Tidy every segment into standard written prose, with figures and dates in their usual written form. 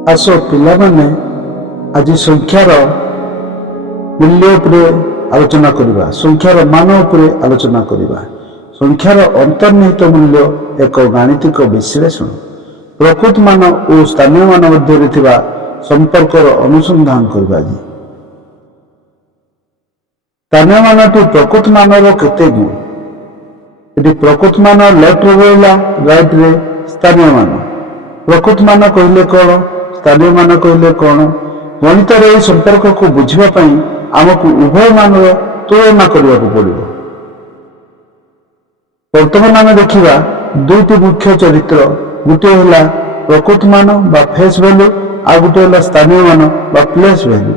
आस पिलामाने आज संख्यार मूल्य उपरे आलोचना करबा, संख्यार मान उपरे आलोचना करबा। संख्यार अंतर्निहित मूल्य एक गाणितिक विश्लेषण, प्रकृत मान और स्थानीय मान मध्य थिबा संपर्कर अनुसंधान करबा। स्थानीय मानटी प्रकृत मानर केते गुण? यदि प्रकृत मान लेफ्ट रे रहिला, राइट रे स्थानीय मान। प्रकृत मान कहले कौन, स्थानीय मान कहले कौन? गणित रे संपर्क को बुझिबा पई आमको उभय मान तुलना करबा पड़िबो। वर्तमान आम देखा दुईटी मुख्य चरित्र, गोटे है प्रकृत मान बा फेस वैल्यू, आ गोटे है स्थानीय मान बा प्लेस वैल्यू।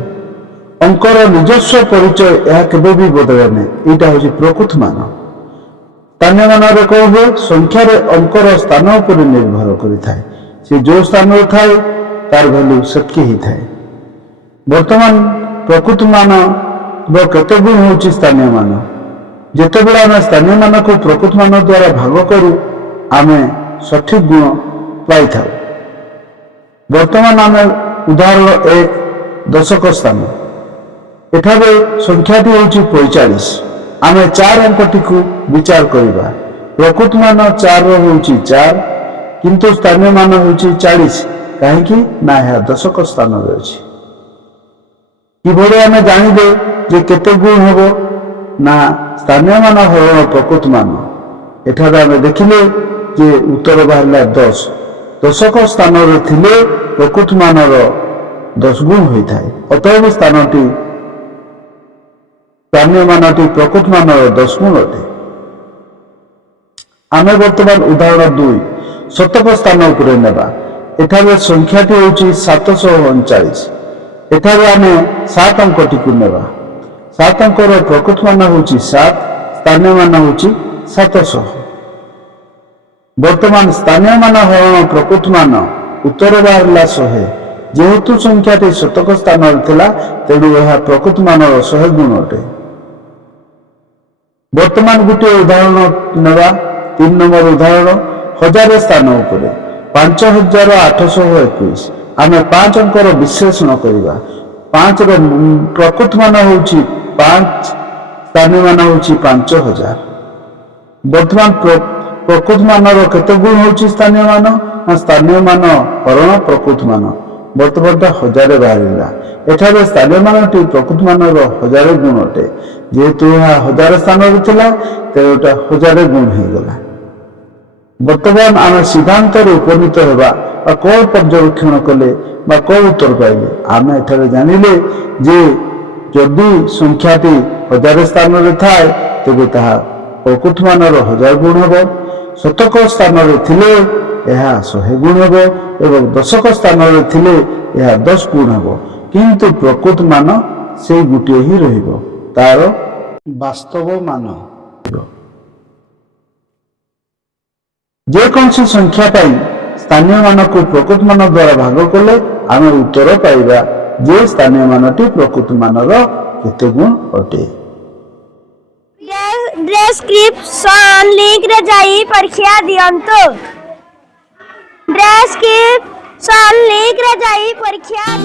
अंकर निजस्व परिचय यह केबे भी बदले नहीं, यहाँ हूँ प्रकृत मान। स्थानीय मान कौन हुए? संख्यार अंकर स्थान पर निर्भर करें, सी जो स्थान थाए तार भैल्यू सेतकी ही थाए। वर्तमान प्रकृत मान केते गुण होची स्थानीय मान? जितेबले आम स्थानीय मान को प्रकृत मान द्वारा भाग करूँ आम सठिक गुण पाई था। वर्तमान आम उदाहरण एक दशक स्थान, एठारे संख्याटी हूँ 45। आम 4 अंकटी को विचार करवा। प्रकृत मान 4 हूँ 4 किंतु स्थानीय मान हूँ 40। कहीं ना यह दशक स्थान अच्छी कि आम जानबे जे केते गुण हम ना स्थानीय मान हरण प्रकृत मान। एठारे आम देखिले जे उत्तर बाहर 10। दशक स्थान थिले प्रकृत मानर 10 गुण होता है। अतएव स्थानटी स्थानीय मानटी प्रकृत मानर 10 गुण अटे। आम वर्तमान उदाहरण 2 शतक स्थान उपरे नेबा। एठारे संख्याटी हूँ 739। एठारे आम 7 अंकटी को नेबा। 7 अंकर प्रकृत मान हूँ 7, स्थानीय मान हूँ 700। वर्तमान स्थानीय मान हरण प्रकृत मान उत्तर बाहर 100। जेहेतु संख्याटी शतक स्थान थिला तेणु यह प्रकृत मानर 100 गुण अटे। वर्तमान गोटे उदाहरण नेबा 3 नंबर उदाहरण 1000 स्थान उपरे 5821। आम 5 अंकर विश्लेषण करवा। 5 प्रकृत मान हूँ 5, स्थानीय मान हूँ 5000। वर्तमान प्रकृत मानर केते गुण होची स्थानीय मान? ना स्थानीय मान हरण प्रकृत मान। वर्तमान 1000 बाहर। एठारे स्थानीय मानटी प्रकृत मानर 1000 गुण अटे। जेहेतु यह 1000 स्थान थिला तेणु 1000 गुण हो गला। वर्तमान आम सिद्धांत उपनीत होगा कौन पर्यवेक्षण कले कौन उत्तर पाइले? आम एठारे जानिले जे जदि संख्याटी 1000 स्थान थाए तेबे ताहा प्रकृत मानर 1000 गुण हम। शतक स्थान थिले यह 100 गुण हम एवं दशक स्थान थिले यह 10 गुण हम। किंतु प्रकृत मान से गोटे ही रहिबो, तार वास्तव मान। जेकोसी संख्या पाई स्थानीय मान को प्रकृत मान द्वारा भाग कले आम उत्तर पाइबा जे स्थानीय मानटी प्रकृत मानर केते गुण अटे। डिस्क्रिप्शन लिंक रे जाई परीक्षा दियंतो। डिस्क्रिप्शन लिंक रे जाई परीक्षा